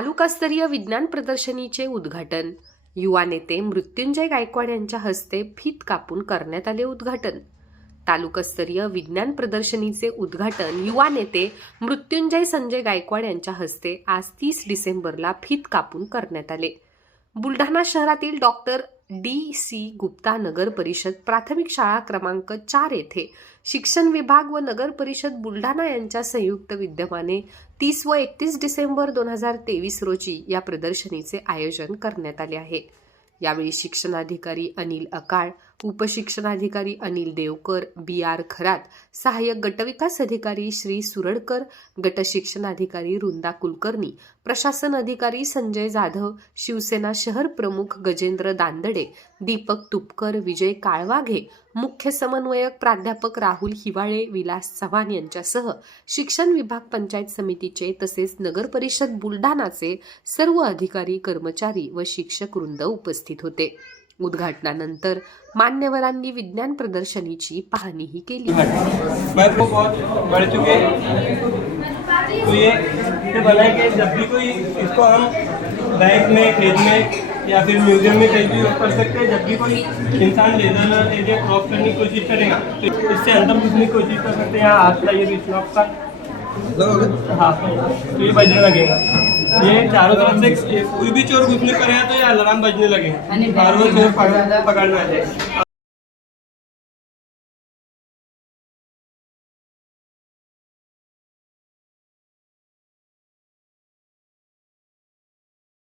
तालुकास्तरीय विज्ञान प्रदर्शनीचे उद्घाटन. युवा नेते मृत्युंजय गायकवाड यांच्या हस्ते फीत कापून करण्यात आले उद्घाटन. तालुकास्तरीय विज्ञान प्रदर्शनीचे उद्घाटन. युवा नेते मृत्युंजय संजय गायकवाड यांच्या हस्ते आज तीस डिसेंबरला फीत कापून करण्यात आले. बुलढाणा शहरातील डॉक्टर डी सी गुप्ता नगर परिषद प्राथमिक शाळा क्रमांक चार येथे शिक्षण विभाग व नगर परिषद बुलढाणा यांच्या संयुक्त विद्यमाने तीस व एकतीस डिसेंबर दोन हजार तेवीस रोजी या प्रदर्शनीचे आयोजन करण्यात आले आहे. यावेळी शिक्षणाधिकारी अनिल अकाळ उपशिक्षणाधिकारी अनिल देवकर बी आर खरात सहाय्यक गटविकास अधिकारी श्री सुरडकर गटशिक्षणाधिकारी रुंदा कुलकर्णी प्रशासन अधिकारी संजय जाधव शिवसेना शहर प्रमुख गजेंद्र दांदडे दीपक तुपकर विजय काळवाघे मुख्य समन्वयक प्राध्यापक राहुल हिवाळे विलास चव्हाण यांच्यासह शिक्षण विभाग पंचायत समितीचे तसेच नगर परिषद बुलढाणाचे सर्व अधिकारी कर्मचारी व शिक्षक वृंद उपस्थित होते. उद्घाटनानंतर मान्यवरांनी विज्ञान प्रदर्शनीची पाहणीही केली. जब भी कोई इसको हम बैग में खेत में या फिर म्यूजियम में कहीं भी यूज कर सकते हैं जब भी कोई इंसान लेजर लेके क्रॉप करने की कोशिश करेगा तो इससे अंदर घुसने की कोशिश कर सकते हैं हाथ का ये भी स्नॉप का हाँ तो ये बजने लगेगा ये चारों तरफ से कोई भी चोर घुसने करेगा तो ये अलार्म बजने वो चोर पकड़ पकड़ना है।